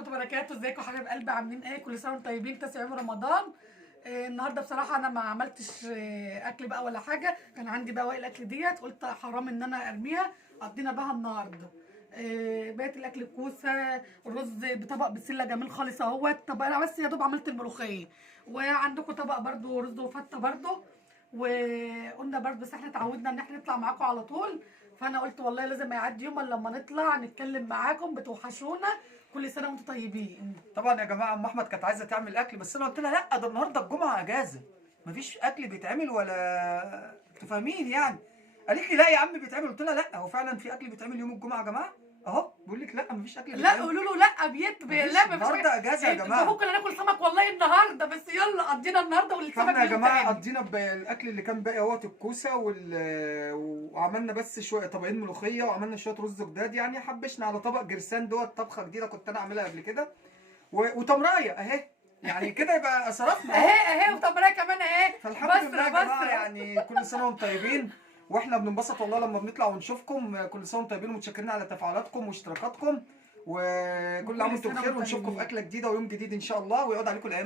ورحمه وبركاته. ازيكم حبايب قلبي؟ عاملين ايه؟ كل سنه وانتم طيبين. تسع يوم رمضان. النهارده بصراحه انا ما عملتش اكل بقى ولا حاجه. كان عندي بواقي الاكل ديت، قلت حرام ان انا ارميها، قضينا بها النهارده. بقيت الاكل الكوسه، الرز بطبق بسله جميل خالص اهوت. طب انا بس يا دوب عملت الملوخيه، وعندكم طبق برضو رز وفته برضو. وقلنا برضو بس احنا اتعودنا ان احنا نطلع معاكم على طول، فانا قلت والله لازم ما يعدي يوم الا لما نطلع نتكلم معاكم، بتوحشونا. كل سنه وانتم طيبين. طبعا يا جماعه ام احمد كانت عايزه تعمل اكل، بس انا قلت لها لا، ده النهارده الجمعه اجازه، مفيش اكل بيتعمل ولا انتوا فاهمين يعني. قالت لي لا يا عم بيتعمل، قلت لها لا، هو فعلا في اكل بيتعمل يوم الجمعه يا جماعه؟ اهو بيقول لك لا مفيش اكل لا بيتعمل. قولوا له لا لا مفيش النهارده اجازه يا جماعه. ممكن ناكل سمك والله النهارده، بس يلا قضينا النهارده والسمك فاحنا يا يوم جماعه تاني. قضينا بالاكل اللي كان باقي اهوت الكوسه وعملنا بس شويه طبقين ملوخيه، وعملنا شويه رز جداد، يعني حبشنا على طبق جرسان دوت، طبخه جديده كنت انا عاملها قبل كده، وتمرايه اهي، يعني كده يبقى صرفنا اهو. اهي وطمرة كمان اهي. فالحمد لله يا جماعه، بسرة. يعني كل سنه وانتم طيبين، واحنا بننبسط والله لما بنطلع ونشوفكم. كل سنه وانتم طيبين، ومتشكرين على تفاعلاتكم واشتراكاتكم، وكل عام وانتم بخير، ونشوفكم في اكله جديده ويوم جديد ان شاء الله، ويقعد عليكم الايام.